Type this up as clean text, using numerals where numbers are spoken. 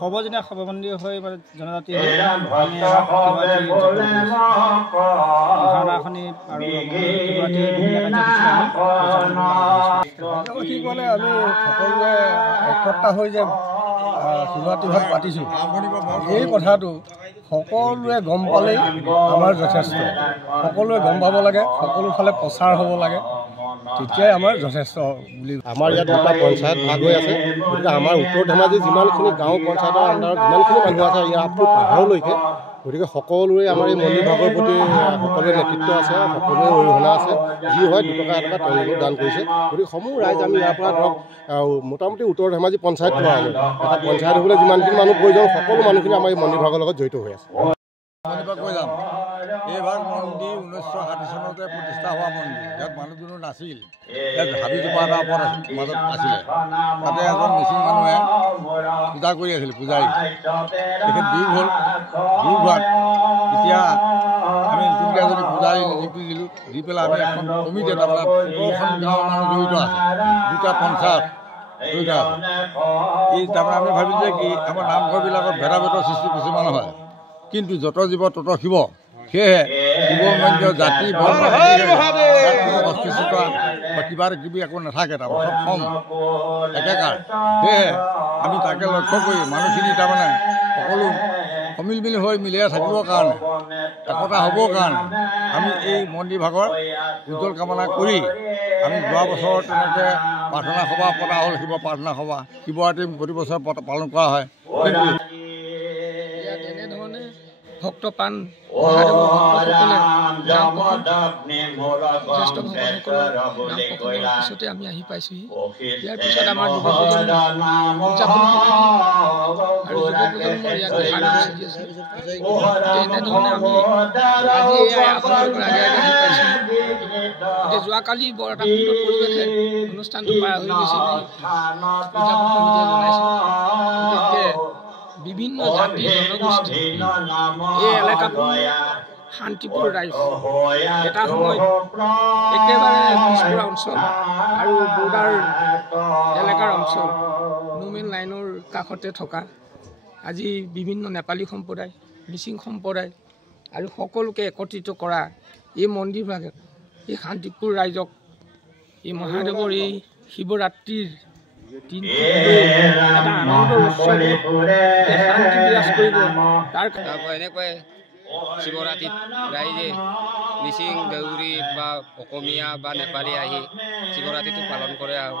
সৰ্বজনীয়া সৰ্বমন্দিৰ হৈ জনজাতি ভাওনাখনি আৰু কি ক'লে আমি সকলোৱে একতা হৈ যে শিৱৰাত্ৰি ভাগ পাতিছোঁ এই কথাটো সকলোৱে গম পালেই আমাৰ যথেষ্ট। সকলোৱে গম পাব লাগে, সকলো ফালে প্ৰচাৰ হ'ব লাগে, তেতিয়াই আমাৰ যথেষ্ট বুলি। আমাৰ ইয়াত দুটা পঞ্চায়ত ভাগ হৈ আছে, গতিকে আমাৰ উত্তৰ ধেমাজি যিমানখিনি গাঁও পঞ্চায়তৰ আণ্ডাৰত যিমানখিনি মানুহ আছে ইয়াত পাহাৰলৈকে, গতিকে সকলোৰে আমাৰ এই মন্দিৰ ভাগৰ প্ৰতি সকলোৰে নেতৃত্ব আছে, সকলোৰে অৰিহণা আছে। যি হয় 2 টকা 1 টকা তেওঁলোকে দান কৰিছে। গতিকে সমূহ ৰাইজ আমি ইয়াৰ পৰা ধৰক মোটামুটি উত্তৰ ধেমাজি পঞ্চায়ত পোৱা হয়, এটা পঞ্চায়ত হ'বলৈ যিমানখিনি মানুহ প্ৰয়োজন সকলো মানুহখিনি আমাৰ এই মন্দিৰ ভাগৰ লগত জড়িত হৈ আছে। এইভাগ মন্দিৰ 1960 চনতে প্ৰতিষ্ঠা হোৱা মন্দিৰ। ইয়াত মানুহ কোনো নাছিল। ইয়াত হাবিজোপা এটা ওপৰত মাজত আছিলে। তাতে এজন মিচিং মানুহে পূজা কৰি আছিল, পূজাৰী। তেখেত বিয়োগ হ'ল। বিয়োগ হোৱাত এতিয়া আমি নতুনকৈ এজনী পূজাৰী নিযুক্তি দিলোঁ। দি পেলাই আমি এখন কমিটি এটা মানে 17খন গাঁৱৰ মানুহ জড়িত আছে, 2টা পঞ্চায়ত জড়িত আছে। এই তাৰমানে আমি ভাবিছোঁ যে কি আমাৰ নামঘৰবিলাকত ভেদাভেদৰ সৃষ্টি কিছুমান হয়, কিন্তু যত জীৱ তত শিৱ। সেয়েহে শিৱ মন্দিৰ জাতি অস্তিত্বতা বা কিবা কিবি একো নাথাকে, তাৰমানে চব একেকাৰ। সেয়েহে আমি তাকে লক্ষ্য কৰি মানুহখিনি তাৰমানে সকলো সমিল মিল হৈ মিলিয়াই থাকিবৰ কাৰণে, একতা হ'বৰ কাৰণে আমি এই মন্দিৰ ভাগৰ উজ্জ্বল কামনা কৰি আমি যোৱা বছৰ তেনেকৈ প্ৰাৰ্থনা সভা পতা হ'ল, শিৱ প্ৰাৰ্থনা সভা। শিৱৰাত্ৰি প্ৰতি বছৰ পালন কৰা হয়। কিন্তু এনেধৰণে ভক্তপ্ৰাণ মহাদেৱৰ ভক্তসকলে নাম জ্যেষ্ঠ ভকতসকলৰ নাম প্ৰসংগৰ পিছতে আমি আহি পাইছোঁহি। ইয়াৰ পিছত আমাৰ যুৱ প্ৰজন্ম উদযাপন আৰু যুৱ প্ৰজন্মৰ ইয়াত সাজু আছে। তেনেধৰণে আমি আজি আপোনালোকৰ আগে আগে আহি পাইছোঁ। এতিয়া যোৱাকালি বৰ এটা সুন্দৰ পৰিৱেশে অনুষ্ঠানটো পাৰ হৈ গৈছে বুলি উদযাপন সমিতিয়ে জনাইছে। গতিকে বিভিন্ন জাতি জনগোষ্ঠী এই এলেকাটো শান্তিপুৰ ৰাইজ এটা সময়ত একেবাৰে পিছপৰা অঞ্চল আৰু বৰ্ডাৰ এলেকাৰ অঞ্চল, নোমেন লাইনৰ কাষতে থকা আজি বিভিন্ন নেপালী সম্প্ৰদায়, মিচিং সম্প্ৰদায় আৰু সকলোকে একত্ৰিত কৰা এই মন্দিৰভাগে এই শান্তিপুৰ ৰাইজক এই মহাদেৱৰ এই শিৱৰাত্ৰিৰ এটা আনন্দৰ উৎসৱ শান্তি বিৰাজ কৰিব। তাৰপৰা এনেকৈ শিৱৰাত্ৰিত ৰাইজে মিচিং, দেউৰী বা অসমীয়া বা নেপালী আহি শিৱৰাত্ৰিটো পালন কৰে আৰু